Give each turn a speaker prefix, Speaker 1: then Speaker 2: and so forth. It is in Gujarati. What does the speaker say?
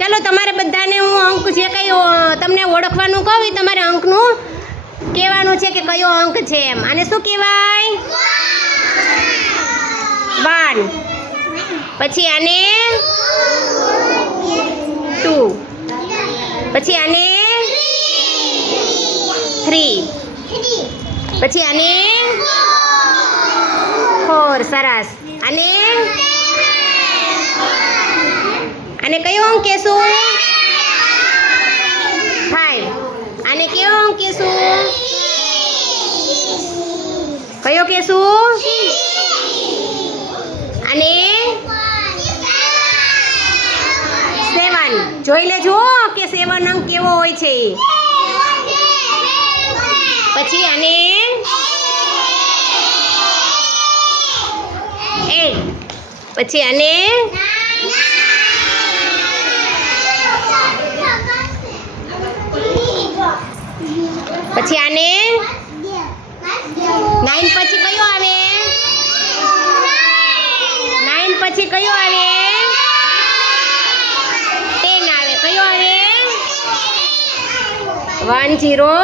Speaker 1: ચાલો તમારે બધાને હું અંક જે કંઈ તમને ઓળખવાનું કહું તમારે અંકનું કહેવાનું છે કે કયો અંક છે એમ. આને શું કહેવાય? વન પછી આને ટુ પછી આને થ્રી પછી આને ફોર સરસ. અને આને કયો અંક કહેશું? ફાઈવ આને કયો અંક કહેશું? કયો કહેશું? અને સેવન જોઈ લેજો કે સેવન અંક કેવો હોય છે. પછી આને એટ પછી આને પછી આને? નાઇન પછી કયો આવે નાઇન પછી કયો આવે ટેન આવે. કયો આવે? One zero